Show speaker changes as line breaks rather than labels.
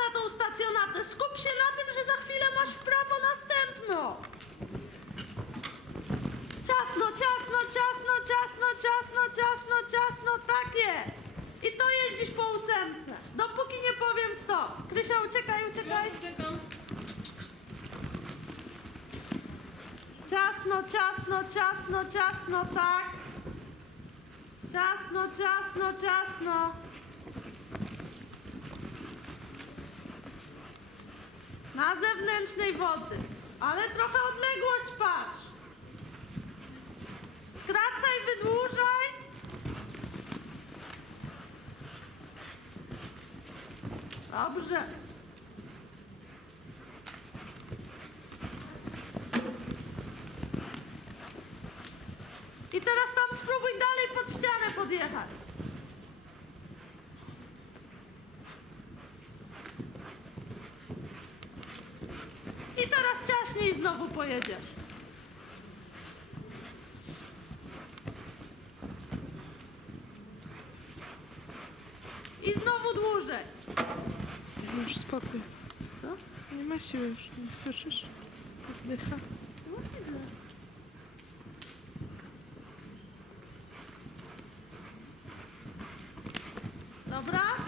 na tą stacjonatę. Skup się na tym, że za chwilę masz w prawo następną. Ciasno, ciasno, ciasno, ciasno, ciasno, ciasno, ciasno, takie. I to jeździsz po ósemce. Dopóki nie powiem stop. Krysia, uciekaj, uciekaj. Ciasno, ciasno, ciasno, ciasno, tak. Ciasno, ciasno, ciasno. Na zewnętrznej wodzy. Ale trochę odległość patrz. Skracaj, wydłużaj. Dobrze. I teraz tam spróbuj dalej pod ścianę podjechać. I teraz ciaśniej znowu pojedziesz. I znowu dłużej.
Już spokój.
Co?
Nie ma siły już, nie słyszysz? Oddycha. No, Dobra?